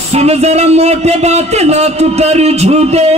सुन जरा मोटे बातें ना तू कर झूठे।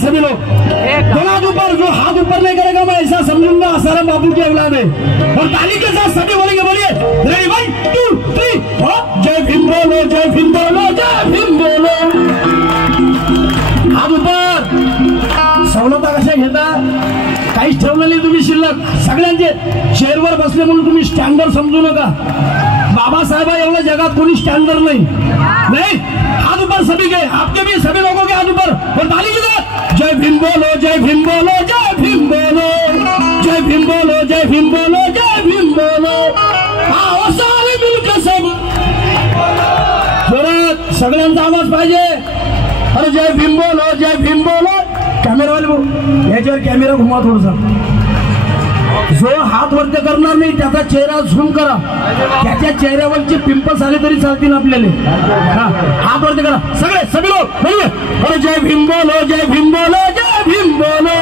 सभी लोग दोनों हाथ ऊपर, जो हाथ ऊपर नहीं करेगा मैं ऐसा समझूंगा आसाराम बाबू की औलाद है। और ताली के साथ सभी बोलेंगे, बोलिए रेडी 1 2 3 जय भीम बोलो, जय भीम बोलो, जय भीम बोलो। हात ऊपर। सवलता कशा घेता काहीच ठेवलं नाही तुम्ही शिल्लक, सगळ्यांचे चेअरवर बसले म्हणून तुम्ही स्टँडर्ड समजू नका। बाबासाहेब एवढ्या जगात कोणी स्टँडर्ड नहीं। हाथ ऊपर सभी के, आपके भी सभी लोगों के हाथ ऊपर और ताली के साथ जय भीम बोलो, जय भीम बोलो, जय भीम बोलो, जय भीम बोलो, जय भीम बोलो, जय भीम बोलो। आओ सारे मिलकर सब जोरात सगळ्यांचा आवाज पाहिजे। अरे जय भीम बोलो, जय भीम बोलो। कॅमेरा वाले याच्यावर कॅमेरा घुमा थोडसा। जो हात वरती करणार नाही त्याचा चेहरा झूम करा, त्याच्या चेहऱ्यावरचे पिंपल्स आले तरी चालतील आपल्याला। हात वरती करा सगळे सभी लोग बोलिए अरे जय भीम बोलो, जय भीम बोलो, जय भीम बोलो,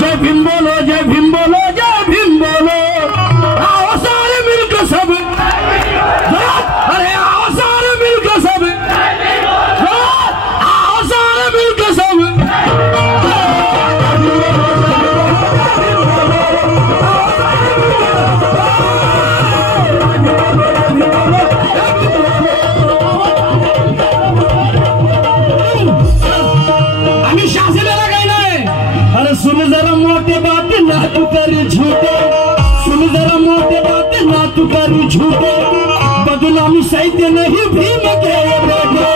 जय भीम बोलो, जय भीम बोलो, जय भीम बोलो। आओ सारे मिलकर सब, अरे आओ सारे मिलकर सब, आओ सारे मिलकर सब। सुन जरा मोटे बातें ना तू कर झूठे, सुन जरा मोटे बातें ना तू कर झूठे। बदनामी सही नहीं भीम के बेटे।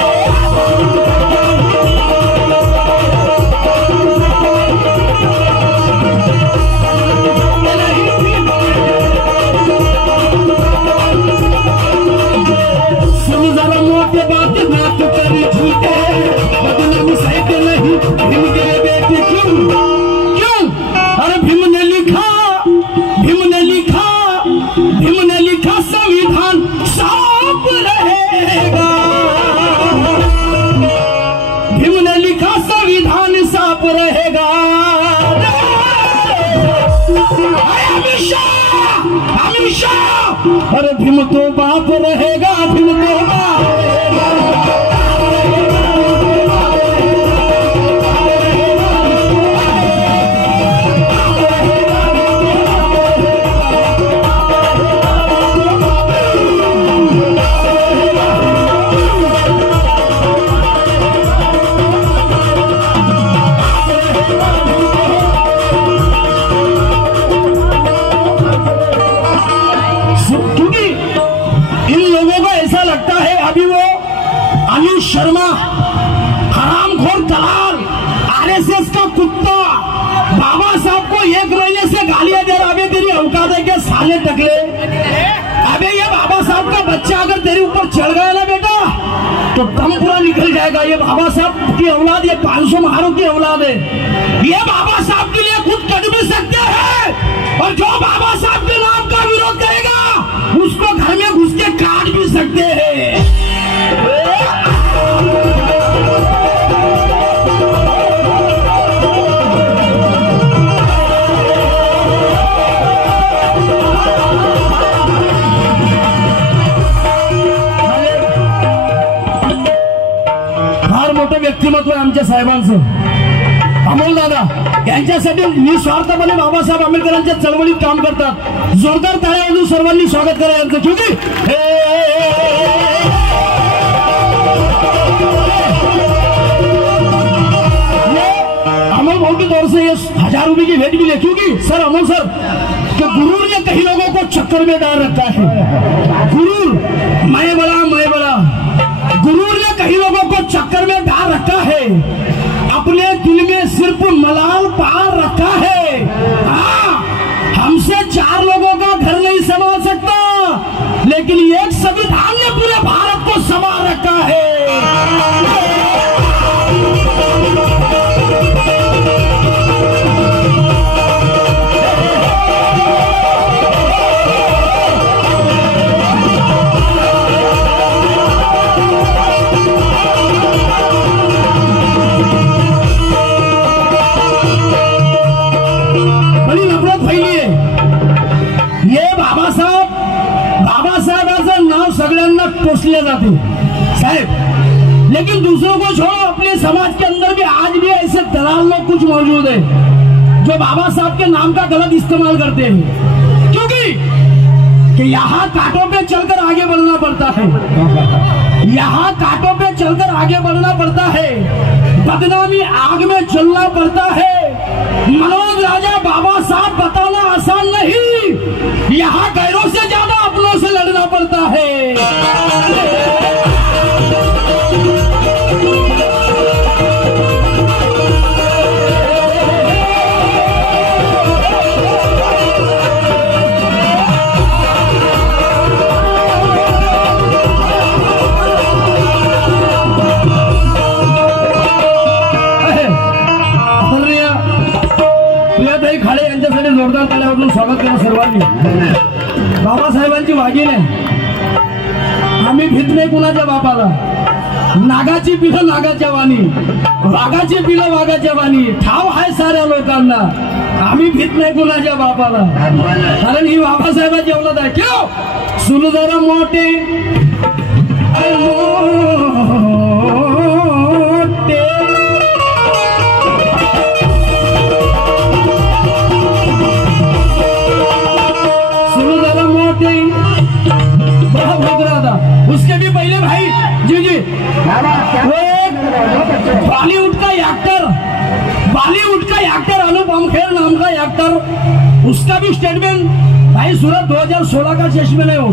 सुन जरा मोटे बातें ना तू कर झूठे, बदनामी सही नहीं भीम के बेटे। क्यों? अरे भीम ने लिखा, भीम ने लिखा, भीम ने लिखा संविधान साफ रहेगा। भीम ने लिखा संविधान साफ रहेगा। हमेशा हमेशा अरे भीम तो बाप रहेगा, भीम तो बाप रहेगा। शर्मा हरामखोर दलाल आरएसएस का कुत्ता बाबा साहब को 1 महीने से गालियां दे रहा। अबे तेरी औकात है क्या साले टकले? अबे ये बाबा साहब का बच्चा अगर तेरे ऊपर चढ़ गया ना बेटा तो दम पूरा निकल जाएगा। ये बाबा साहब की औलाद, ये 500 महारों की औलाद है। ये बाबा साहब के लिए खुद कट भी सकते हैं और जो बाबा साहब के नाम का विरोध करेगा उसको घर में घुस के काट भी सकते व्यक्तिमत्व आहे आमच्या साहेबांचं, अमोल दादा. यांच्यासाठी निस्वार्थपणे बाबासाहेब आंबेडकरांच्या चळवळीत काम करतात. जोरदार टाळ्या वाजवून सर्वांनी स्वागत करा यांचं. क्योंकि अमोल भाऊ की तौर से ये 1000 रुपए की भेंट मिली, क्योंकि सर अमोल सर कि गुरूर ने कई लोगों को चक्कर में डाल रखा है. गुरूर मैं बड़ा गुरूर ने कई लोगों को चक्कर में डाल रखा है, अपने दिल में सिर्फ मलाल पाल रखा है. हाँ, हमसे 4 लोगों का घर नहीं संभाल सकता, लेकिन एक संविधान ने पूरे भारत को संभाल रखा है. बाबासाहेबांचं नाव सगळ्यांना टोचले जाते साहेब, लेकिन दूसरों को छोड़ो, अपने समाज के अंदर भी आज भी ऐसे दलाल लोग कुछ मौजूद है जो बाबा साहब के नाम का गलत इस्तेमाल करते हैं. क्योंकि यहाँ कांटों पे चलकर आगे बढ़ना पड़ता है, यहाँ कांटों पे चलकर आगे बढ़ना पड़ता है, बदनामी आग में जलना पड़ता है. मनोज राजा बाबा साहब बताना आसान नहीं, यहाँ गैरों से ज्यादा अपनों से लड़ना पड़ता है. खाडे यांच्यासाठी जोरदार ताल्यावरून स्वागत करा सर्वांनी. बाबासाहेबांची वाघीण आहे, आम्ही भीत नाही कुणाच्या बापाला. नागाची पिलं नागाच्या वाणी, वाघाची पिलं वाघाच्या वाणी, ठाव आहे साऱ्या लोकांना. आम्ही भीत नाही कुणाच्या बापाला, कारण ही बाबासाहेबांची औलाद आहे. क्यों सुनो जरा मोठे उसके भी पहले भाई जी वो एक बॉलीवुड का एक्टर अनुपम खेर नाम का एक्टर, उसका भी स्टेटमेंट भाई सूरत 2016 का स्टेटमेंट है वो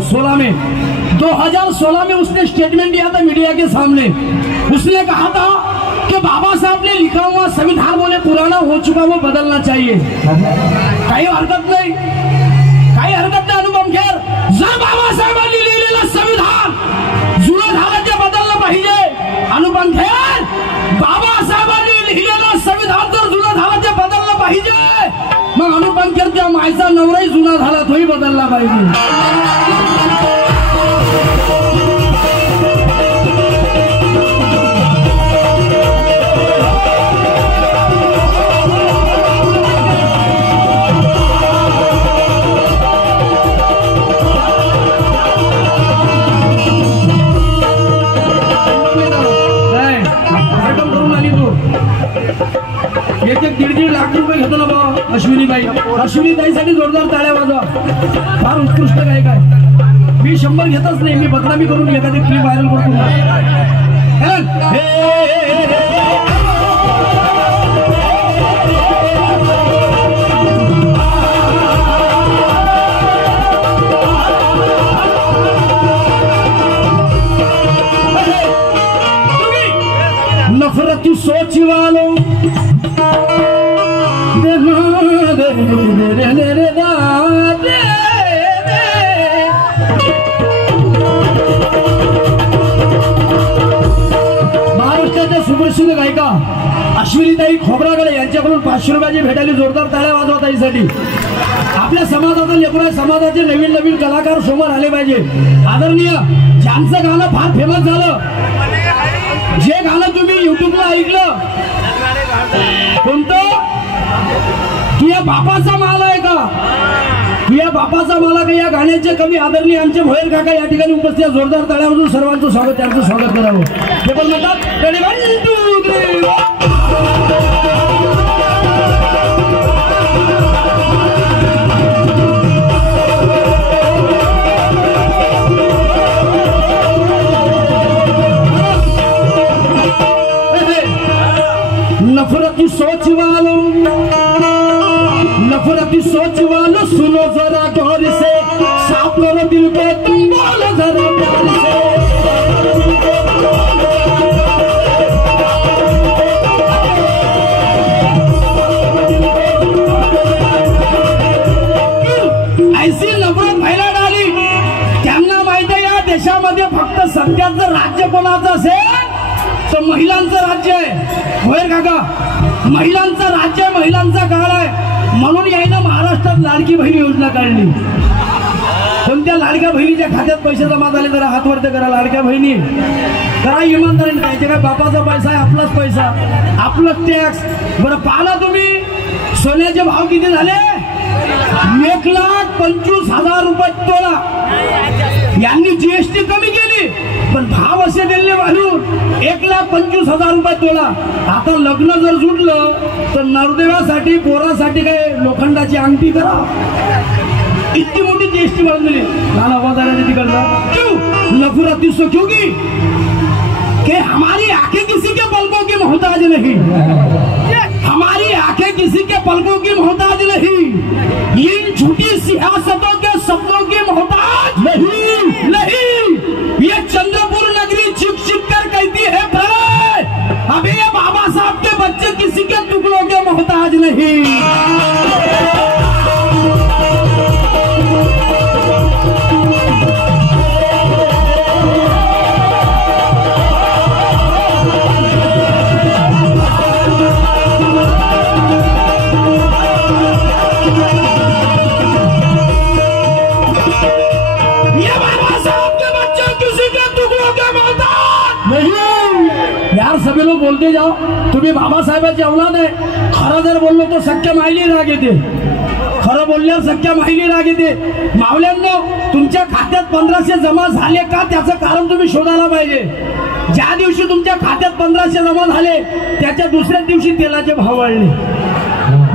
2016 में उसने स्टेटमेंट दिया था मीडिया के सामने. उसने कहा था कि बाबा साहब ने लिखा हुआ संविधान बोले पुराना हो चुका, वो बदलना चाहिए. काही हरकत नाही अनुपम खेर, जर बाबासाहेबांनी लिहिलेलं संविधान जुनं झालं ते बदललं पाहिजे. अनुपम खेर, बाबासाहेबांनी लिहिलेलं संविधान जर जुनं झालं ते बदललं पाहिजे. मग अनुपम खेरच्या मायचा नवराही जुना झाला तोही बदलला पाहिजे. एक 1.5 लाख रुपये घेतो ना बाबा अश्विनी ताईसाठी जोरदार टाळ्या वाजवा. फार उत्कृष्ट गायक आहे. मी 100 घेतच नाही, मी बदनामी करून एखादी क्लिप व्हायरल करतो. नफरत की सोच वालों महाराष्ट्राच्या सुप्रसिद्ध गायिका अश्विनीताई खोब्रागडे यांच्याकडून 500 रुपयाची भेट आली. जोरदार टाळ्या वाजवा ताईसाठी. आपल्या समाजातील एकूण समाजाचे नवीन कलाकार समोर आले पाहिजे. आदरणीय ज्यांचं गाणं फार फेमस झालं, जे गाणं तुम्ही युट्यूबला ऐकलं, कोणतं, तू या बापाचा माल आहे का, या बापाचा मला काही या गाण्याचे कमी आदरणीय आमचे भोयर काका या ठिकाणी उपस्थित जोरदार टाळ्यावरून सर्वांचं स्वागत त्यांचं स्वागत करावं. ते पण म्हणतात रेडी 1 2 3 नफरती सोच वालो सुनो जरा गौर से साफ करो दिल को तुम बोलो जरा प्यार से ऐसी नफरत व्हायला डाली. त्यांना माहिती आहे या देशामध्ये फक्त सध्याचं राज्य कोणाचं असेल तर महिलांचं राज्य आहे. होय काका, महिलांचं राज्य आहे, महिलांचा काळ आहे. म्हणून यायनं महाराष्ट्रात लाडकी बहीण योजना काढली. कोणत्या लाडक्या बहिणीच्या खात्यात पैसे जमा झाले जरा हात वरती करा. लाडक्या बहिणी करा इमानदारीने. त्याचे काय बापाचा पैसा आहे, आपलाच पैसा, आपलंच टॅक्स. बरं पाहला तुम्ही सोन्याचे भाव किती झाले? 1,25,000 रुपये तोळा. यांनी जीएसटी कमी केली पण भाव असे दिले वाढून 1,25,000 रुपये तोळा. आता लग्न जर जुटलं तर नवरदेवासाठी पोरासाठी काय लोखंडाची अंगठी करा. इतकी मोठी जीएसटी वाढून दिली. नाना बाजाराने तिकडचा क्यों नफरत इसको क्यों की कि हमारी आंखें किसी के पलकों की मोहताज नहीं, हमारी आंखें किसी के पलकों की मोहताज नहीं, इन झूठी सियासतों के सपनों की मोहताज नहीं नहीं. ये चंद्रपुर नगरी चिक चिक कर कहती है प्रलय, अभी ये बाबा साहब के बच्चे किसी के टुकड़ों के मोहताज नहीं. सभी लोग बोलते जाओ तुम्ही बाबासाहेबांची औलाद आहे. खरं जर बोललो तो सख्या मायली राग येते. खरं बोलल्यावर सख्या मायली राग येते. मावल्यांनो, तुमच्या खात्यात 1500 जमा झाले का त्याचं कारण तुम्ही शोधायला पाहिजे. ज्या दिवशी तुमच्या खात्यात 1500 जमा झाले त्याच्या दुसऱ्या दिवशी तेलाचे भाव वाढले.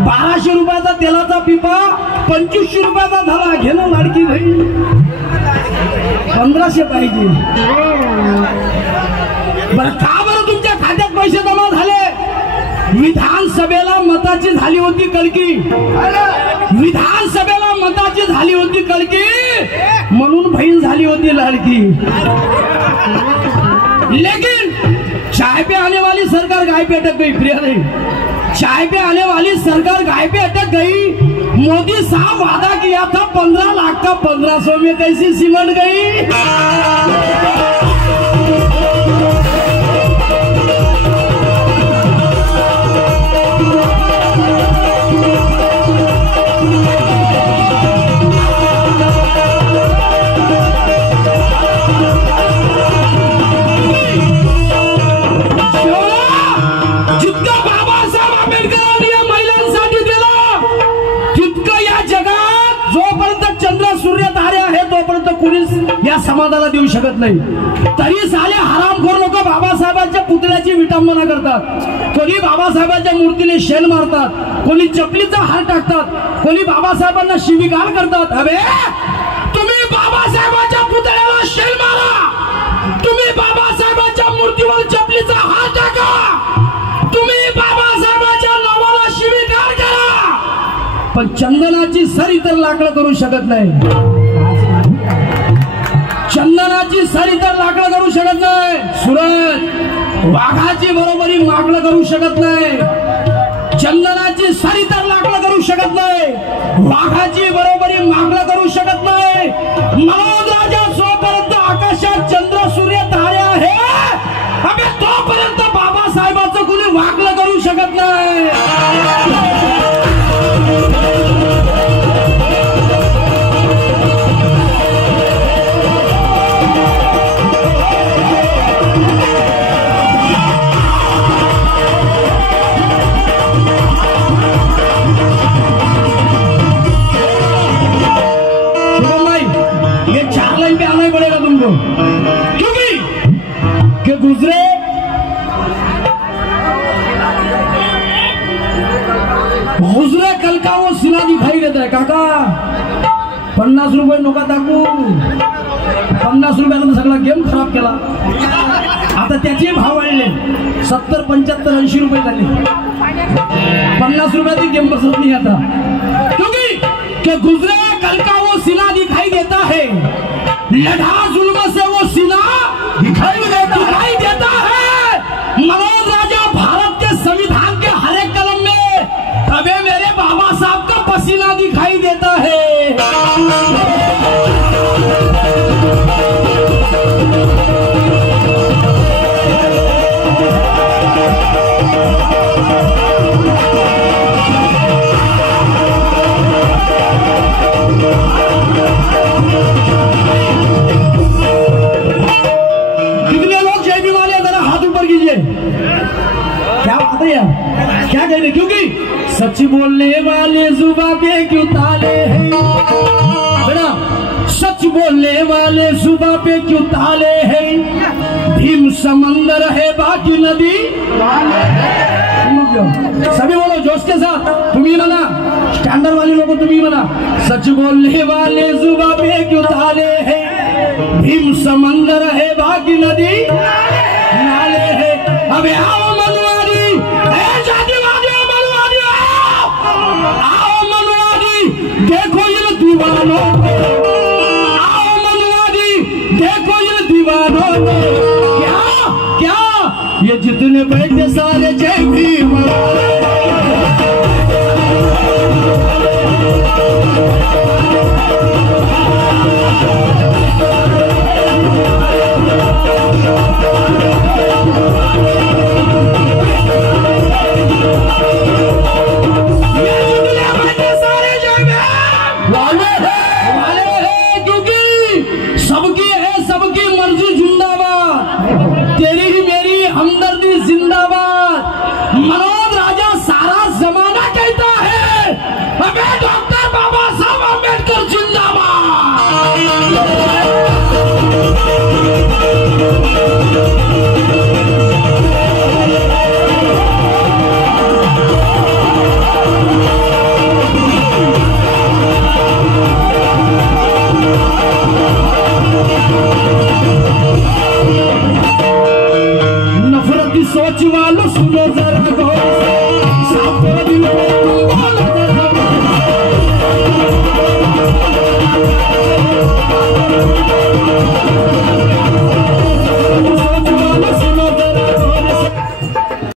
1200 रुपयाचा तेलाचा पिपा 2500 रुपयाचा झाला. घे ना लाडकी बहीण. 1500 पाहिजे. बरं का बरं तुमच्या खात्यात पैसे जमा झाले? विधानसभेला मताची झाली होती कलकी. विधानसभेला मताची झाली होती कलकी म्हणून बहीण झाली होती लाडकी. लेकिन चाय पे आने वाली सरकार गाय पे अटक गई. प्रिया नहीं, चाय पे आने वाली सरकार गाय पे अटक गई. मोदी साहब वादा किया था 15 लाख का 1500 में कैसी सिमट गई. या समाजाला देऊ शकत नाही. तरी साले हरामखोर लोक बाबासाहेबांच्या पुतळ्याची विटंबना करतात. कोणी बाबासाहेबांच्या मूर्तीला शेण मारतात, कोणी चपलीचा हार टाकतात, कोणी बाबासाहेबांना शिवीगाळ करतात. अबे तुम्ही बाबासाहेबांच्या पुतळ्याला शेण मारा, तुम्ही बाबासाहेबांच्या मूर्तीवर चपलीचा हार टाका, तुम्ही बाबासाहेबांच्या नावाला शिवीगाळ करा, पण चंदनाची सर इतर लाकडं करू शकत नाही. चंदनाची सरी तर लाकडं करू शकत नाही. सुरत वाघाची बरोबरी माकडं करू शकत नाही. चंदनाची सरी तर लाकडं करू शकत नाही. वाघाची बरोबरी माकडं करू शकत नाही. मनोज राजा जोपर्यंत आकाशात चंद्र सूर्य तारे आहे अबे तोपर्यंत बाबासाहेबांचं कुणी वाकडं करू शकत नाही. क्योंकि के गुजरे कल का वो सिला दिखाई देता है. काका 50 रुपये नका टाकू. 50 रुपयानं सगळा गेम खराब केला. आता त्याचे भाव वाढले. 70, 75, 80 रुपये झाले. 50 रुपयाची गेम बसत नाही आता. क्योंकि के गुजरे कल का वो सिला दिखाई देता है. लड़ा जुल्म से वो सिला दिखाई देता है. मनोज राजा भारत के संविधान के हर एक कलम में अबे मेरे बाबा साहब का पसीना दिखाई देता है. क्या कह रहे? क्योंकि सच बोलने वाले जुबान पे क्यों ताले हैं बेटा. सच बोलने वाले जुबान पे क्यों ताले हैं. भीम समंदर है बाकी नदी. सभी बोलो जोश के साथ. तुम्ही म्हणा. स्टैंडर्ड वाले लोगों तुम्ही म्हणा. सच बोलने वाले जुबान पे क्यों ताले हैं. भीम समंदर है बाकी नदी नाले है. अबे आओ देखो ये दीवानों. आओ मनुवादी देखो ये दीवानों. क्या ये जितने बैठे सारे जय भीम. मनोज राजा सारा जमाना कहता है अबे डॉक्टर बाबा साहब अम्बेडकर जिंदाबाद. नफरत की सोच वालों सुनो जरा.